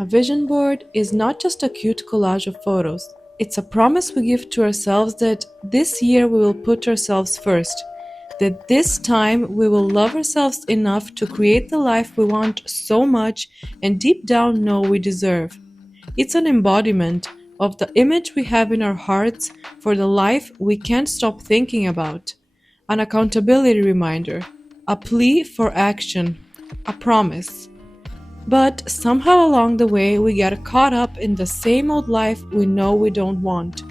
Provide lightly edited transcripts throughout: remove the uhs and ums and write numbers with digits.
A vision board is not just a cute collage of photos. It's a promise we give to ourselves that this year we will put ourselves first, that this time we will love ourselves enough to create the life we want so much and deep down know we deserve. It's an embodiment of the image we have in our hearts for the life we can't stop thinking about. An accountability reminder, a plea for action, a promise. But somehow along the way, we get caught up in the same old life we know we don't want.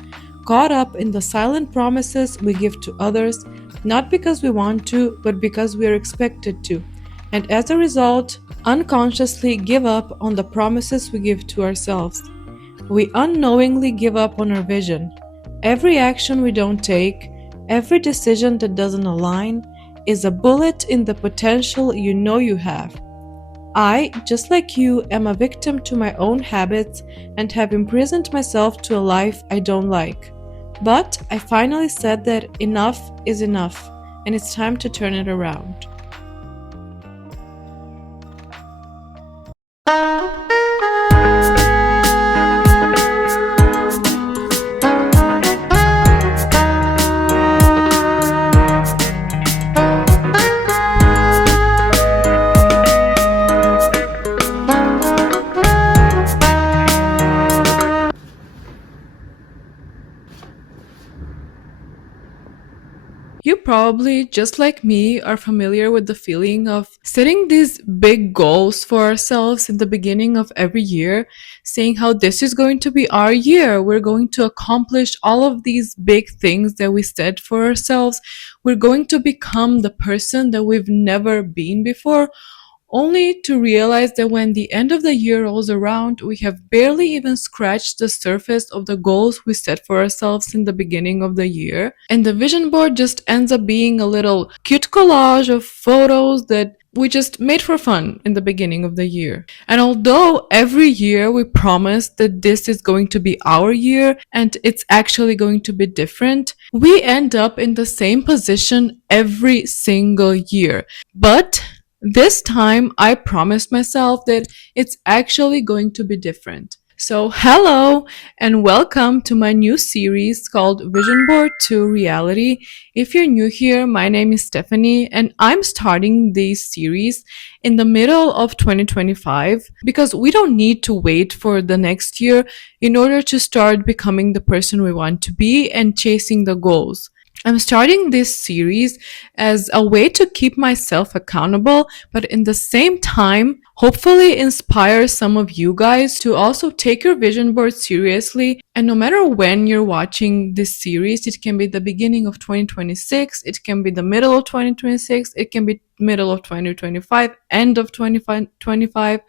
Caught up in the silent promises we give to others, not because we want to, but because we are expected to. And as a result, unconsciously give up on the promises we give to ourselves. We unknowingly give up on our vision. Every action we don't take, every decision that doesn't align, is a bullet in the potential you know you have. I, just like you, am a victim to my own habits and have imprisoned myself to a life I don't like. But I finally said that enough is enough, and it's time to turn it around. You probably, just like me, are familiar with the feeling of setting these big goals for ourselves in the beginning of every year, saying how this is going to be our year. We're going to accomplish all of these big things that we set for ourselves. We're going to become the person that we've never been before, only to realize that when the end of the year rolls around, we have barely even scratched the surface of the goals we set for ourselves in the beginning of the year. And the vision board just ends up being a little cute collage of photos that we just made for fun in the beginning of the year. And although every year we promise that this is going to be our year and it's actually going to be different, we end up in the same position every single year. But this time, I promised myself that it's actually going to be different. So, hello and welcome to my new series called Vision Board to Reality. If you're new here, my name is Stephanie, and I'm starting this series in the middle of 2025 because we don't need to wait for the next year in order to start becoming the person we want to be and chasing the goals. I'm starting this series as a way to keep myself accountable, but in the same time, hopefully inspire some of you guys to also take your vision board seriously. And no matter when you're watching this series, it can be the beginning of 2026, it can be the middle of 2026, it can be middle of 2025, end of 2025.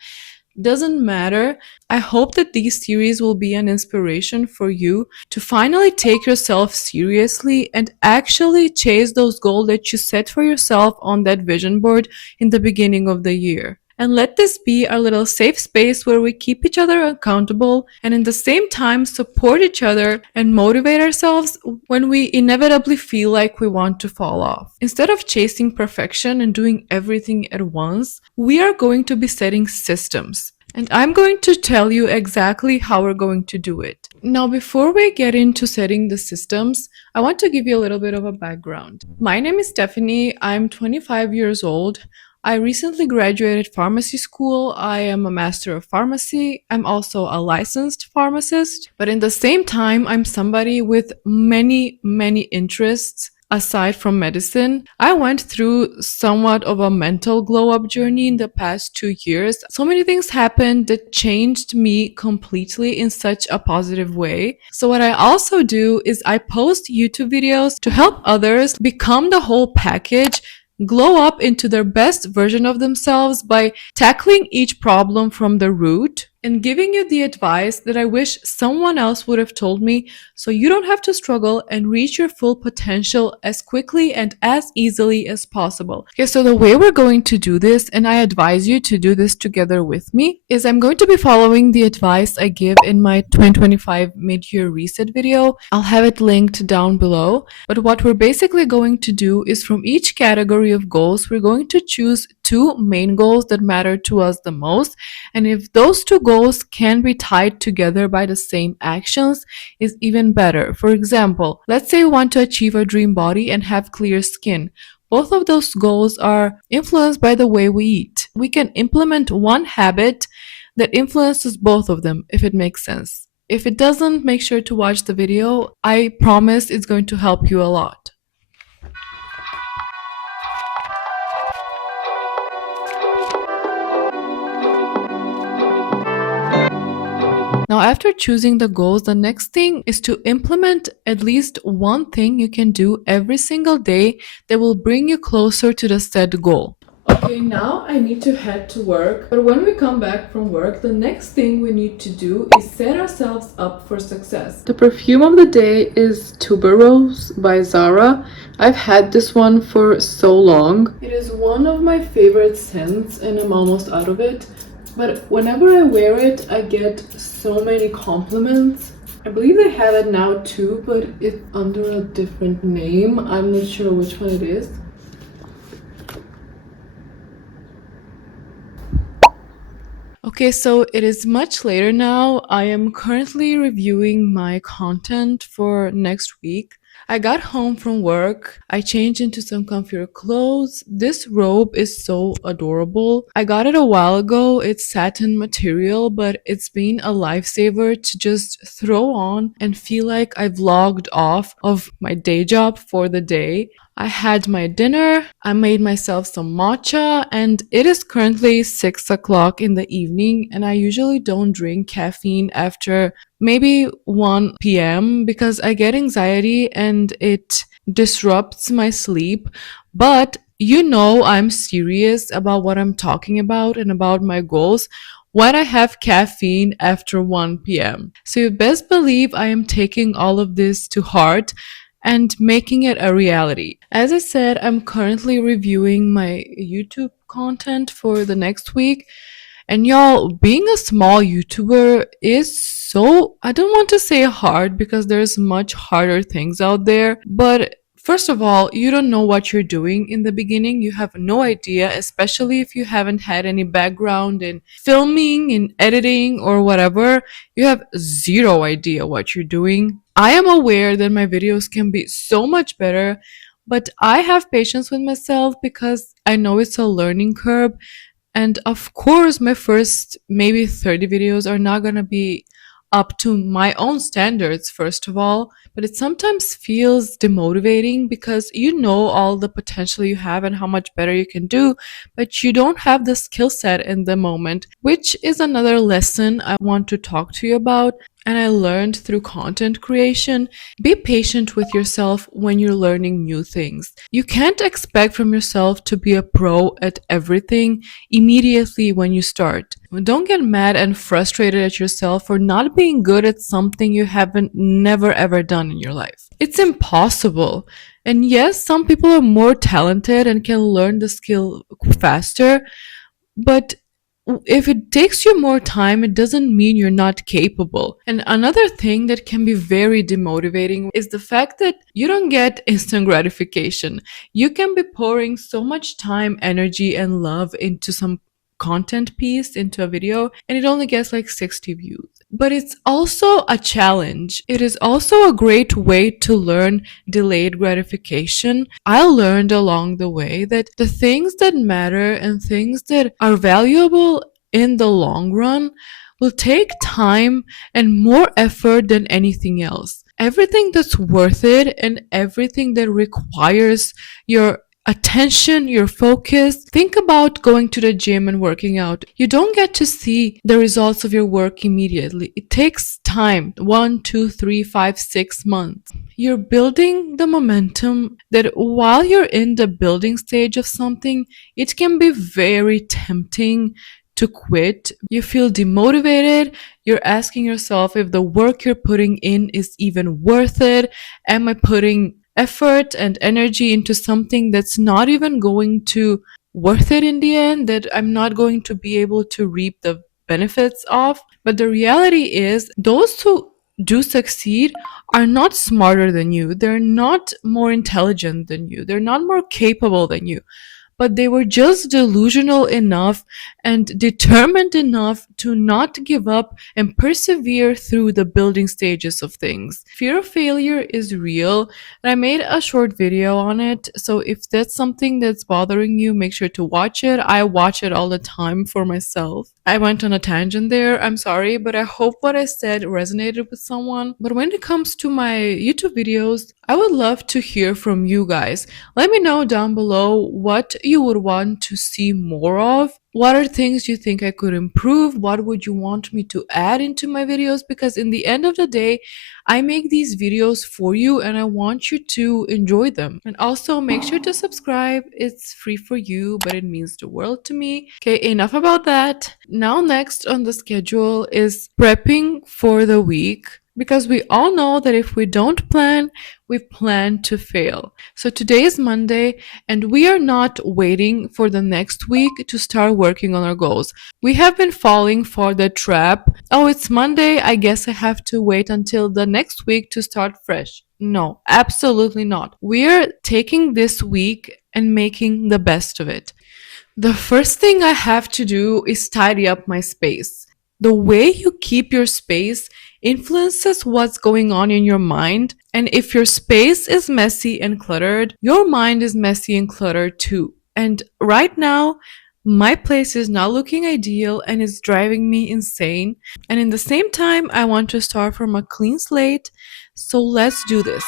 Doesn't matter. I hope that these series will be an inspiration for you to finally take yourself seriously and actually chase those goals that you set for yourself on that vision board in the beginning of the year. And let this be our little safe space where we keep each other accountable and in the same time support each other and motivate ourselves when we inevitably feel like we want to fall off. Instead of chasing perfection and doing everything at once, we are going to be setting systems. And I'm going to tell you exactly how we're going to do it. Now, before we get into setting the systems, I want to give you a little bit of a background. My name is Stephanie. I'm 25 years old. I recently graduated pharmacy school. I am a master of pharmacy. I'm also a licensed pharmacist. But in the same time, I'm somebody with many interests aside from medicine. I went through somewhat of a mental glow up journey in the past 2 years. So many things happened that changed me completely in such a positive way. So what I also do is I post YouTube videos to help others become the whole package, glow up into their best version of themselves by tackling each problem from the root and giving you the advice that I wish someone else would have told me so you don't have to struggle and reach your full potential as quickly and as easily as possible. Okay, so the way we're going to do this, and I advise you to do this together with me, is I'm going to be following the advice I give in my 2025 mid-year reset video. I'll have it linked down below. But what we're basically going to do is from each category of goals, we're going to choose two main goals that matter to us the most. And if those two goals goals can be tied together by the same actions is even better. For example, let's say you want to achieve a dream body and have clear skin. Both of those goals are influenced by the way we eat. We can implement one habit that influences both of them if it makes sense. If it doesn't, make sure to watch the video. I promise it's going to help you a lot. Now, after choosing the goals, the next thing is to implement at least one thing you can do every single day that will bring you closer to the said goal. Okay, now I need to head to work. But when we come back from work, the next thing we need to do is set ourselves up for success. The perfume of the day is Tuberose by Zara. I've had this one for so long. It is one of my favorite scents and I'm almost out of it. But whenever I wear it, I get so many compliments. I believe they have it now too, but it's under a different name. I'm not sure which one it is. Okay, so it is much later now. I am currently reviewing my content for next week. I got home from work. I changed into some comfier clothes. This robe is so adorable. I got it a while ago. It's satin material, but it's been a lifesaver to just throw on and feel like I've logged off of my day job for the day. I had my dinner, I made myself some matcha, and it is currently 6 o'clock in the evening. And I usually don't drink caffeine after maybe 1 p.m. because I get anxiety and it disrupts my sleep. But you know, I'm serious about what I'm talking about and about my goals when I have caffeine after 1 p.m. So you best believe I am taking all of this to heart and making it a reality. As I said, I'm currently reviewing my YouTube content for the next week. And y'all, being a small YouTuber is so, I don't want to say hard because there's much harder things out there. But first of all, you don't know what you're doing in the beginning. You have no idea, especially if you haven't had any background in filming, in editing, or whatever. You have zero idea what you're doing. I am aware that my videos can be so much better, but I have patience with myself because I know it's a learning curve. And of course, my first maybe 30 videos are not going to be up to my own standards, first of all. But it sometimes feels demotivating because you know all the potential you have and how much better you can do, but you don't have the skill set in the moment, which is another lesson I want to talk to you about. And I learned through content creation. Be patient with yourself when you're learning new things. You can't expect from yourself to be a pro at everything immediately when you start. Don't get mad and frustrated at yourself for not being good at something you haven't never ever done in your life. It's impossible. And yes, some people are more talented and can learn the skill faster, but if it takes you more time, it doesn't mean you're not capable. And another thing that can be very demotivating is the fact that you don't get instant gratification. You can be pouring so much time, energy, and love into some content piece, into a video, and it only gets like 60 views. But it's also a challenge. It is also a great way to learn delayed gratification. I learned along the way that the things that matter and things that are valuable in the long run will take time and more effort than anything else. Everything that's worth it and everything that requires your attention, your focus. Think about going to the gym and working out. You don't get to see the results of your work immediately. It takes time 1, 2, 3, 5, 6 months. You're building the momentum that while you're in the building stage of something, it can be very tempting to quit. You feel demotivated. You're asking yourself if the work you're putting in is even worth it. Am I putting effort and energy into something that's not even going to worth it in the end, that I'm not going to be able to reap the benefits of? But the reality is those who do succeed are not smarter than you. They're not more intelligent than you. They're not more capable than you, but they were just delusional enough and determined enough to not give up and persevere through the building stages of things. Fear of failure is real, and I made a short video on it. So if that's something that's bothering you, make sure to watch it. I watch it all the time for myself. I went on a tangent there. I'm sorry, but I hope what I said resonated with someone. But when it comes to my YouTube videos, I would love to hear from you guys. Let me know down below what you would want to see more of. What are things you think I could improve? What would you want me to add into my videos? Because in the end of the day, I make these videos for you and I want you to enjoy them. And also make sure to subscribe. It's free for you, but it means the world to me. Okay, enough about that. Now, next on the schedule is prepping for the week. Because we all know that if we don't plan, we plan to fail. So today is Monday, and we are not waiting for the next week to start working on our goals. We have been falling for the trap. Oh, it's Monday. I guess I have to wait until the next week to start fresh. No, absolutely not. We're taking this week and making the best of it. The first thing I have to do is tidy up my space. The way you keep your space influences what's going on in your mind, and if your space is messy and cluttered, your mind is messy and cluttered too. And right now, my place is not looking ideal and it's driving me insane. And in the same time, I want to start from a clean slate. So let's do this.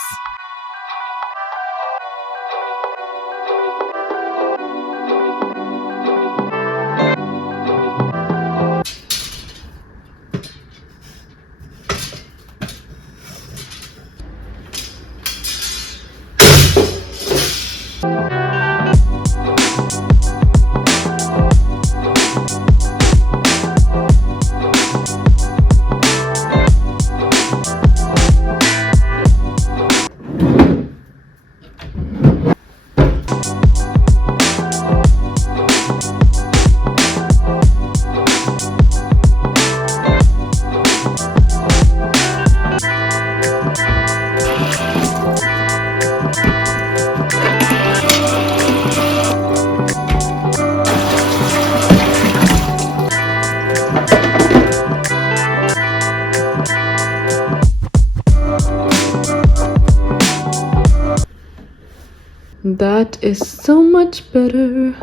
That is so much better.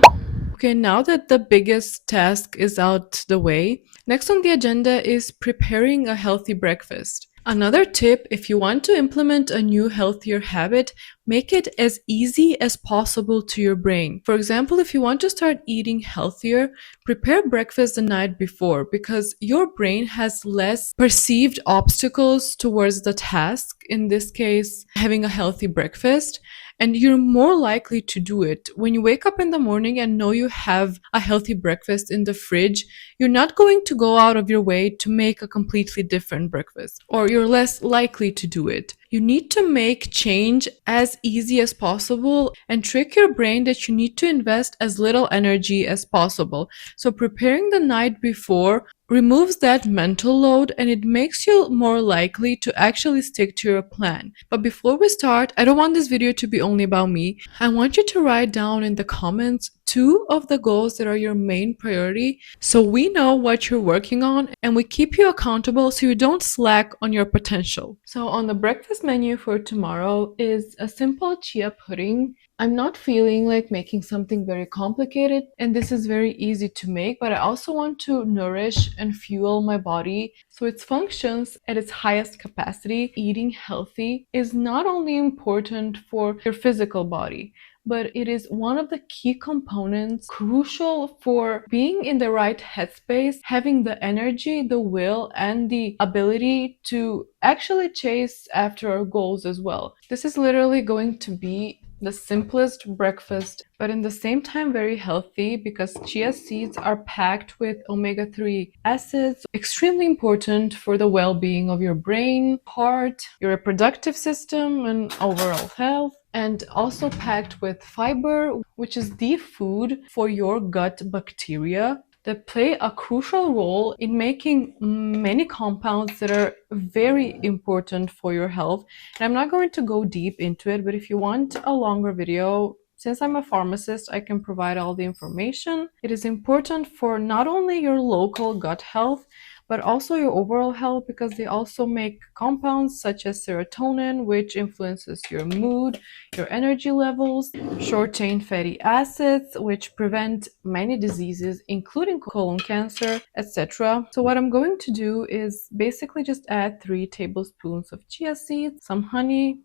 Okay, now that the biggest task is out the way, next on the agenda is preparing a healthy breakfast. Another tip, if you want to implement a new healthier habit, make it as easy as possible to your brain. For example, if you want to start eating healthier, prepare breakfast the night before because your brain has less perceived obstacles towards the task, in this case, having a healthy breakfast, and you're more likely to do it. When you wake up in the morning and know you have a healthy breakfast in the fridge, you're not going to go out of your way to make a completely different breakfast, or you're less likely to do it. You need to make change as easy as possible and trick your brain that you need to invest as little energy as possible. So preparing the night before removes that mental load and it makes you more likely to actually stick to your plan. But before we start, I don't want this video to be only about me. I want you to write down in the comments 2 of the goals that are your main priority so we know what you're working on and we keep you accountable so you don't slack on your potential. So on the breakfast menu for tomorrow is a simple chia pudding. I'm not feeling like making something very complicated, and this is very easy to make, but I also want to nourish and fuel my body so it functions at its highest capacity. Eating healthy is not only important for your physical body, but it is one of the key components crucial for being in the right headspace, having the energy, the will, and the ability to actually chase after our goals as well. This is literally going to be the simplest breakfast, but in the same time very healthy because chia seeds are packed with omega-3 acids, extremely important for the well-being of your brain, heart, your reproductive system, and overall health. And also packed with fiber, which is the food for your gut bacteria that play a crucial role in making many compounds that are very important for your health. And I'm not going to go deep into it, but if you want a longer video, Since I'm a pharmacist, I can provide all the information. It is important for not only your local gut health, but also your overall health because they also make compounds such as serotonin, which influences your mood, your energy levels, short chain fatty acids, which prevent many diseases, including colon cancer, etc. So, what I'm going to do is basically just add 3 tablespoons of chia seeds, some honey,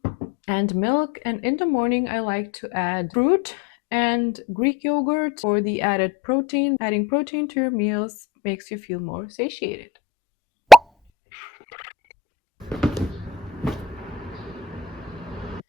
and milk. And in the morning, I like to add fruit and Greek yogurt for the added protein. Adding protein to your meals makes you feel more satiated.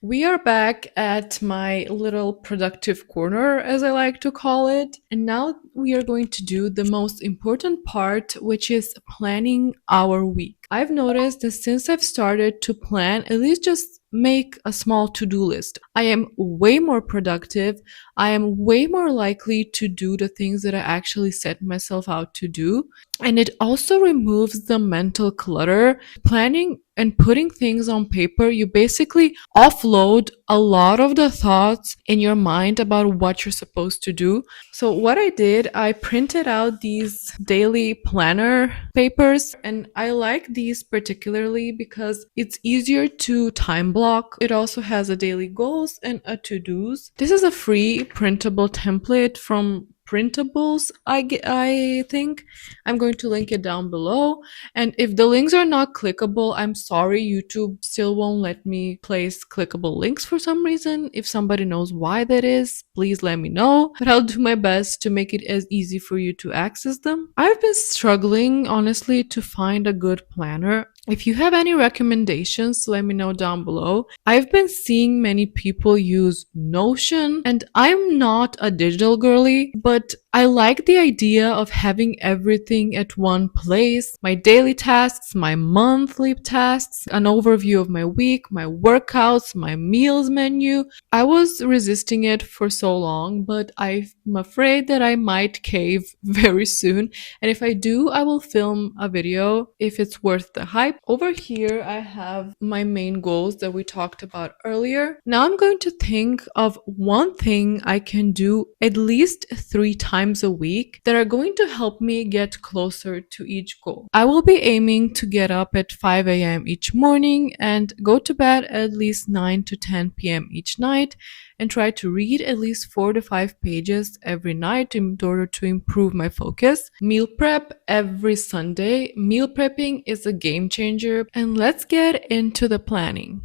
We are back at my little productive corner, as I like to call it. And now we are going to do the most important part, which is planning our week. I've noticed that since I've started to plan, at least just make a small to do list, I am way more productive. I am way more likely to do the things that I actually set myself out to do. And it also removes the mental clutter. Planning and putting things on paper, you basically offload a lot of the thoughts in your mind about what you're supposed to do. So, what I did, I printed out these daily planner papers, and I like these particularly because it's easier to time block. It also has a daily goals and a to dos. This is a free printable template from printables I think I'm going to link it down below. And if the links are not clickable, I'm sorry, YouTube still won't let me place clickable links for some reason. If somebody knows why that is, please let me know. But I'll do my best to make it as easy for you to access them. I've been struggling, honestly, to find a good planner. If you have any recommendations, let me know down below. I've been seeing many people use Notion, and I'm not a digital girly, but I like the idea of having everything at one place: my daily tasks, my monthly tasks, an overview of my week, my workouts, my meals menu. I was resisting it for so long, but I'm afraid that I might cave very soon. And if I do, I will film a video if it's worth the hype. Over here, I have my main goals that we talked about earlier. Now I'm going to think of one thing I can do at least 3 times a week that are going to help me get closer to each goal. I will be aiming to get up at 5 a.m. each morning and go to bed at least 9 to 10 p.m. each night, and try to read at least 4 to 5 pages every night in order to improve my focus. Meal prep every Sunday. Meal prepping is a game changer. And let's get into the planning.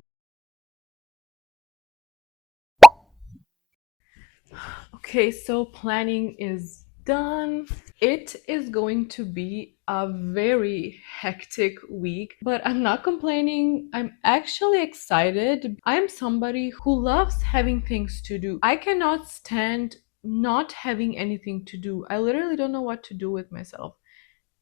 Okay, so planning is done. It is going to be a very hectic week, but I'm not complaining. I'm actually excited. I'm somebody who loves having things to do. I cannot stand not having anything to do. I literally don't know what to do with myself.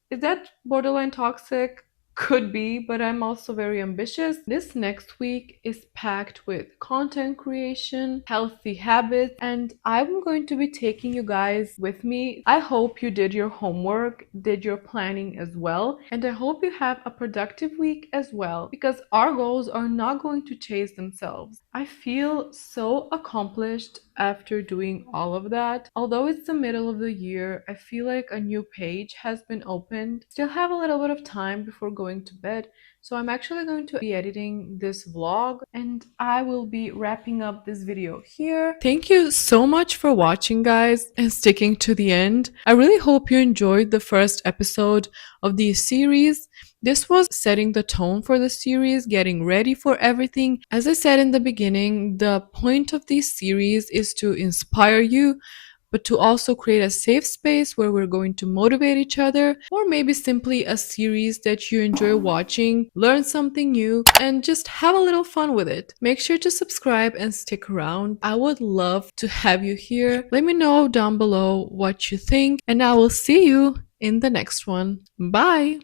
Is that borderline toxic? Could be, but I'm also very ambitious. This next week is packed with content creation, healthy habits, and I'm going to be taking you guys with me. I hope you did your homework, did your planning as well, and I hope you have a productive week as well, because our goals are not going to chase themselves. I feel so accomplished after doing all of that. Although it's the middle of the year, I feel like a new page has been opened. Still have a little bit of time before going to bed, so I'm actually going to be editing this vlog and I will be wrapping up this video here. Thank you so much for watching, guys, and sticking to the end. I really hope you enjoyed the first episode of this series. This was setting the tone for the series, getting ready for everything. As I said in the beginning, the point of this series is to inspire you, but to also create a safe space where we're going to motivate each other, or maybe simply a series that you enjoy watching, learn something new, and just have a little fun with it. Make sure to subscribe and stick around. I would love to have you here. Let me know down below what you think, and I will see you in the next one. Bye!